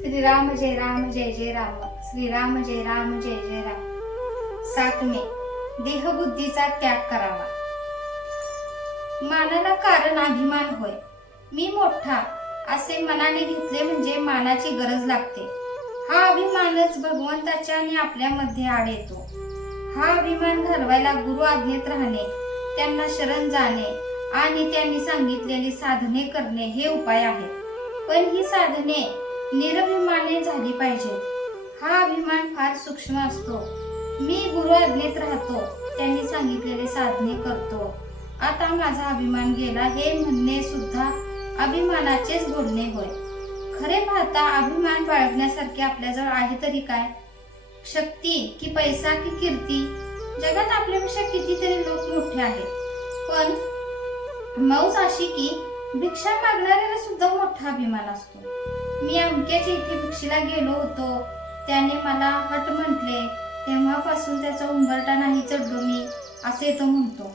श्रीराम जय राम जय जय राम. श्रीराम जय राम जय जय राम. सात मे देहबुद्धीचा त्याग करावा. मानाला कारण अभिमान होय. मी मोठा असे मनाने घेतले म्हणजे मानाची गरज लागते. हा अभिमानच भगवंताच्या आणि आपल्यामध्ये आड येतो. हा अभिमान घालवायला गुरु आज्ञेत राहणे त्यांना शरण जाणे आणि त्यांनी सांगितलेली साधने करणे हे उपाय आहे पण ही साधने निरभिमाने झाली पाहिजे. हा अभिमान फार सूक्ष्म असतो. मी गुरु आज्ञेत राहतो त्यांनी सांगितलेले साधने करतो. आता माझा अभिमान गेला हे म्हणणे सुद्धा अभिमानाचेच बोलणे होय. खरे पाहता अभिमान बाळगण्यासारखे आपल्याजवळ आहे तरी काय? शक्ती की पैसा की कीर्ती? जगात आपल्यापेक्षा कितीतरी लोक मोठे आहेत. पण मौज अशी की भिक्षा मागणाऱ्याला सुद्धा मोठा अभिमान असतो. मी अमक्याच्या इथे भिक्षेला गेलो होतो. त्याने मला हट म्हटले तेव्हापासून त्याचा उंबरटा नाही चढलो मी असे तो म्हणतो.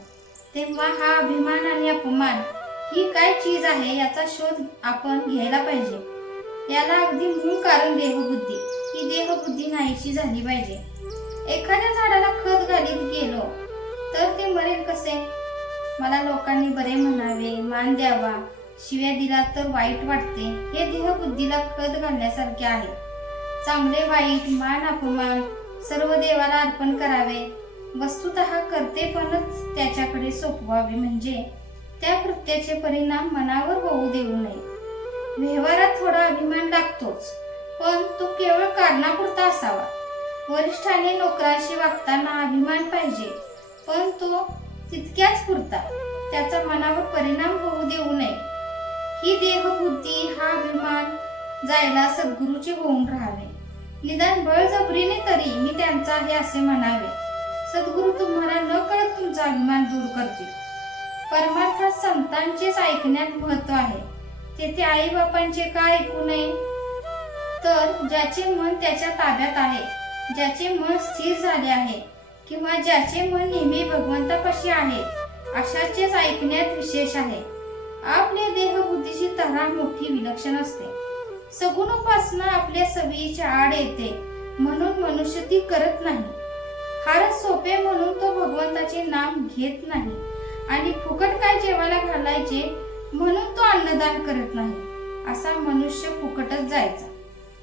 तेव्हा हा अभिमान आणि अपमान ही काय चीज आहे याचा शोध आपण घ्यायला पाहिजे. याला अगदी मूळ कारण देहबुद्धी. ही देहबुद्धी नाहीशी झाली पाहिजे. एखाद्या झाडाला खत घालीत गेलो तर ते मरेल कसे? मला लोकांनी बरे म्हणावे मान द्यावा. शिव्या दिला तर वाईट वाटते. हे देहबुद्धीला खत घालण्यासारखे आहे. चांगले वाईट मान अपमान सर्व देवाला अर्पण करावे. वस्तुत करतेपणच त्याच्याकडे सोपवावे म्हणजे त्या कृत्याचे परिणाम मनावर होऊ देऊ नये. व्यवहारात थोडा अभिमान लागतोच पण तो केवळ कारणापुरता असावा. वरिष्ठाने नोकराशी वागताना अभिमान पाहिजे पण तो तितक्याच पुरता. त्याचा मनावर परिणाम होऊ देऊ नये. ही देहबुद्धी हा अभिमान जायला सद्गुरूचे होऊन राहावे. निदान बळजबरीने तरी मी त्यांचा हे असे म्हणावे. सद्गुरू तुम्हाला न कळत तुमचा अभिमान दूर करतील. परमार्थात संतांचेच ऐकण्यात महत्त्व आहे. तेथे आई बापांचे का ऐकू नये? तर ज्याचे मन त्याच्या ताब्यात आहे ज्याचे मन स्थिर झाले आहे किंवा ज्याचे मन नेहमी भगवंतापाशी आहे अशाचेच ऐकण्यात विशेष आहे. आपल्या देहबुद्धीची तऱ्हा मोठी विलक्षण असते. सगुण उपासना आपल्या सवयीच्या आड येते म्हणून मनुष्य ती करत नाही. फारच सोपे म्हणून तो भगवंताचे नाम घेत नाही आणि फुकट काय जेवायला घालायचे म्हणून तो अन्नदान करत नाही असा मनुष्य फुकटच जायचा.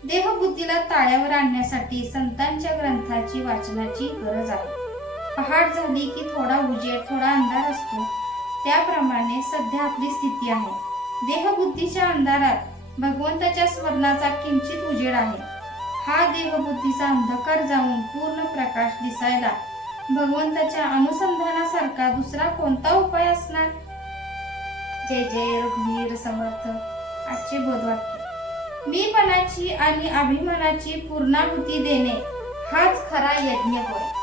देहबुद्धीला ताळ्यावर आणण्यासाठी संतांच्या ग्रंथाची वाचनाची गरज आहे. पहाट झाली की थोडा उजेड थोडा अंधार असतो. त्याप्रमाणे सध्या आपली स्थिती आहे. देहबुद्धीच्या अंधारात भगवंताच्या स्मरणाचा किंचित उजेड आहे. हा देहबुद्धीचा अंधकार जाऊन पूर्ण प्रकाश दिसायला भगवंताच्या अनुसंधानासारखा दुसरा कोणता उपाय असणार? जय जय रघुवीर समर्थ. आजचे बोधवाक्य. मीपणाची आणि अभिमानाची पूर्णाहुती देणे हाच खरा यज्ञ होय.